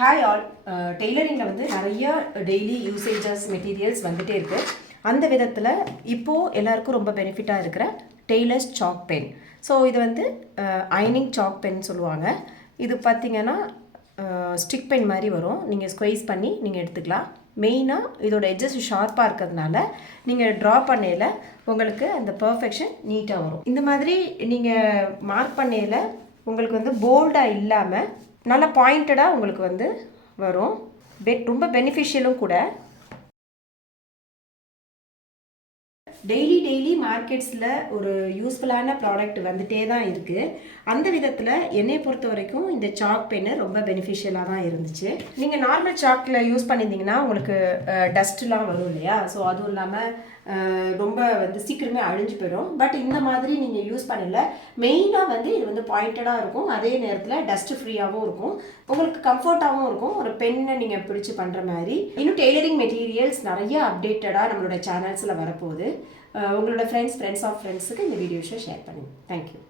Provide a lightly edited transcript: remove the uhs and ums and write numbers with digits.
Hi all. டெய்லரிங்கில் வந்து நிறைய daily usages materials வந்துகிட்டே இருக்குது. அந்த விதத்தில் இப்போது எல்லாருக்கும் ரொம்ப பெனிஃபிட்டாக இருக்கிற டெய்லர்ஸ் சாக் பென். ஸோ இது வந்து அயனிங் சாக் பென் சொல்லுவாங்க. இது பார்த்திங்கன்னா ஸ்டிக் பென் மாதிரி வரும். நீங்கள் ஸ்குவைஸ் பண்ணி நீங்கள் எடுத்துக்கலாம். மெயினாக இதோட எட்ஜஸ் ஷார்ப்பாக இருக்கிறதுனால நீங்கள் ட்ரா பண்ணையில் உங்களுக்கு அந்த பர்ஃபெக்ஷன் நீட்டாக வரும். இந்த மாதிரி நீங்கள் மார்க் பண்ணையில் உங்களுக்கு வந்து போல்டாக இல்லாமல் நல்ல பாயிண்டடாக உங்களுக்கு வந்து வரும். ரொம்ப பெனிஃபிஷியலும் கூட. டெய்லி மார்க்கெட்ஸில் ஒரு யூஸ்ஃபுல்லான ப்ராடக்ட் வந்துகிட்டே தான் இருக்குது. அந்த விதத்தில் என்னை பொறுத்த வரைக்கும் இந்த சாக் பென்னு ரொம்ப பெனிஃபிஷியலாக தான் இருந்துச்சு. நீங்கள் நார்மல் சாக்கில் யூஸ் பண்ணியிருந்தீங்கன்னா உங்களுக்கு டஸ்ட்லாம் வரும் இல்லையா? ஸோ அதுவும் இல்லாமல் ரொம்ப வந்து சீக்கிரமே அழிஞ்சு போயிடும். பட் இந்த மாதிரி நீங்கள் யூஸ் பண்ணல. மெயினாக வந்து இது வந்து பாயிண்டடாக இருக்கும், அதே நேரத்தில் டஸ்ட் ஃப்ரீயாகவும் இருக்கும், உங்களுக்கு கம்ஃபர்ட்டாகவும் இருக்கும். ஒரு பெண்ணை நீங்கள் பிடிச்சி பண்ணுற மாதிரி. இன்னும் டெய்லரிங் மெட்டீரியல்ஸ் நிறைய அப்டேட்டடாக நம்மளோட சேனல்ஸில் வரப்போகுது. உங்களோட ஃப்ரெண்ட்ஸ் ஆஃப் ஃப்ரெண்ட்ஸுக்கு இந்த வீடியோஸை ஷேர் பண்ணுங்கள். தேங்க்யூ.